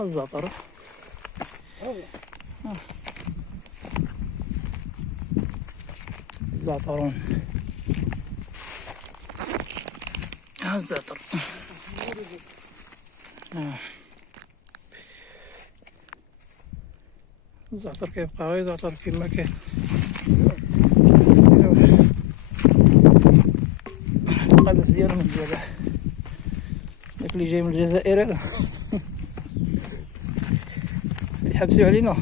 الزعتر. الزعترون. الزعتر. الزعتر كيبقى غير زعتر كيما كاين. القدس ديالهم مزيانة. داك اللي جاي من الجزائر هذا اللي حبسوا علينا.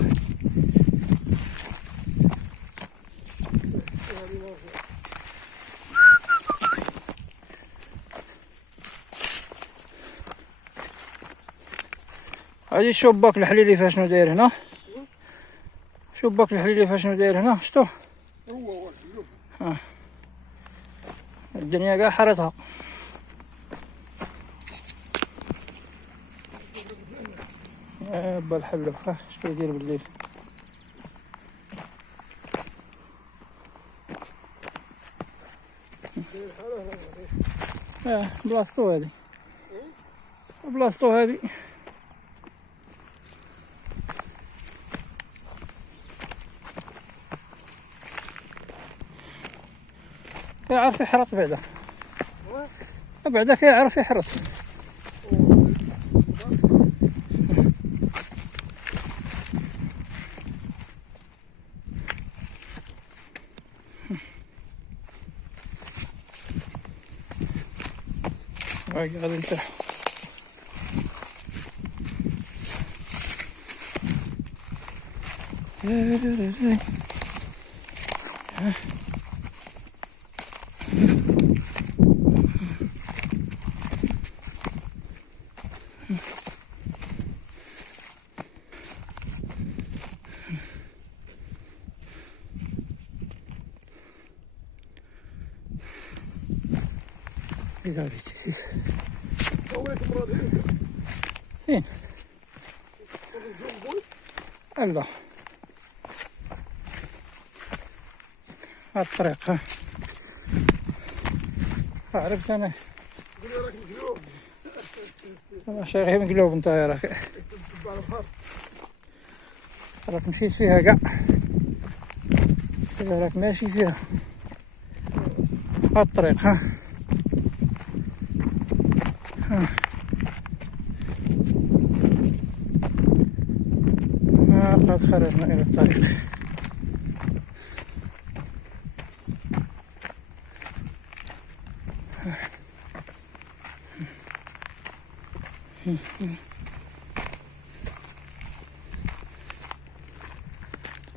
هادي الشباك الحليلي فاشنو داير هنا. شباك الحليلي فاشنو داير هنا شتو. الدنيا كاع حرتها. با الحلو شكون يدير بالليل. بلاصتو هادي. بلاصتو هادي. كيعرف يحرط بعدا. بعدا كيعرف يحرط. غادي نفتح. فين؟ الله هاد الطريق. عرفت انا. ماشي غير مقلوب انت راك مشيت فيها كاع. راك ماشي فيها هاد الطريق. قد خرجنا إلى الطريق.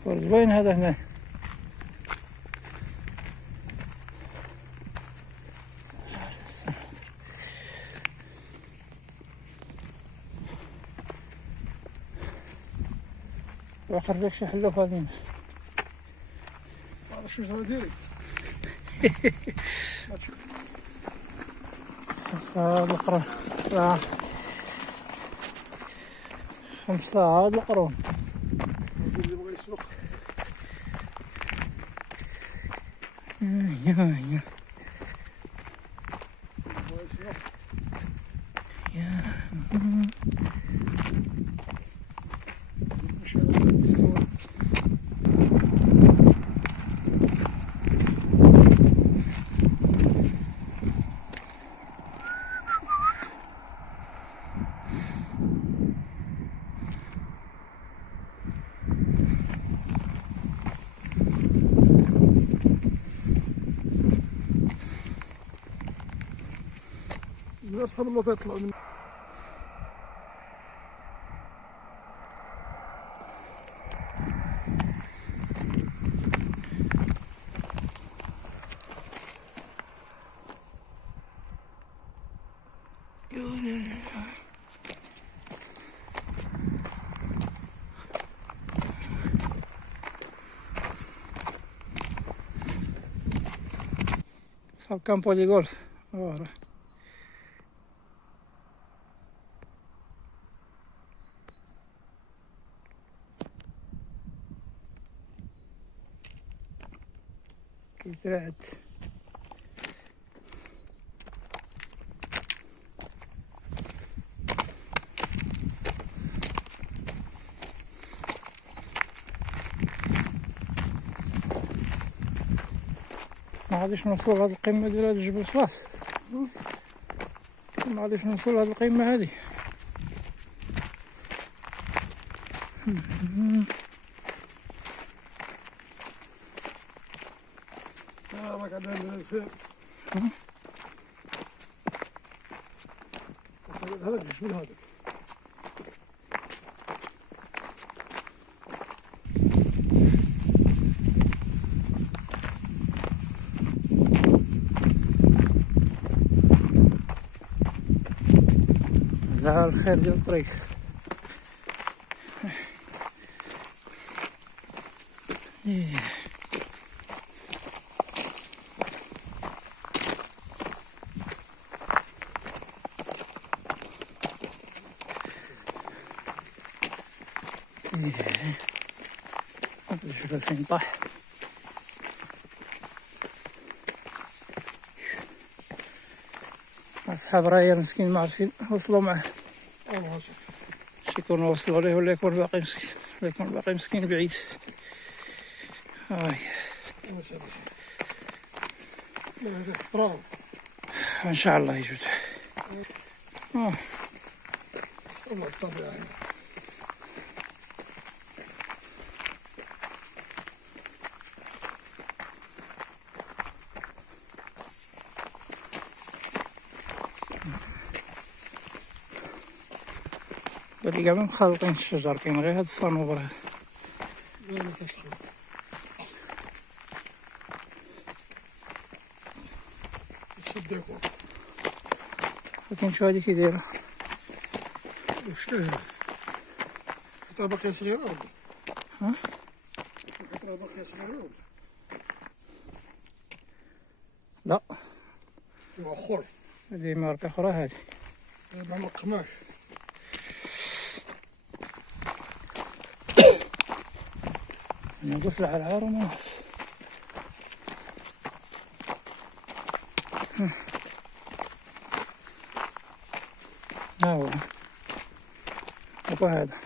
زوين هذا هنا. واخر لك شي حلو فاضيين. هذا شو صار ديري؟ هاد القرون. 5 هاد القرون. اللي بغى يسبق. يا الناس هذا ما تطلع من صاب كامبو دي غولف. وراه كيزرعت. ما غاديش نوصلوا لهاد القمة ديال هاد الجبل خلاص. ما غاديش نوصلوا لهاد القمة هادي. راك عندنا من الفيل. هذاك الجبل هذاك. جزاه الخير ديال الطريق. الجبل فين طاح. أصحاب راية مسكين ما عرفين وصلوا معه. يكون وصلوا ليه ولا يكون باقي مسكين، ولا يكون باقي مسكين بعيد. ان شاء الله يجود. اللي كاع ما مخلطين الشجر، كاين غير هاد الصنوبر هذا. لكن شو هادي كي دايرة؟ وش كاين؟ قطعة باقية صغيرة ولا؟ ها؟ قطعة باقية صغيرة ولا؟ لا وآخر هادي ماركة أخرى هادي. مع القماش. نقص على العار وما نقص. ها هو هذا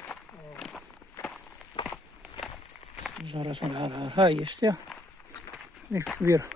شجرة العرعر هاي شتيها هذيك كبيرة.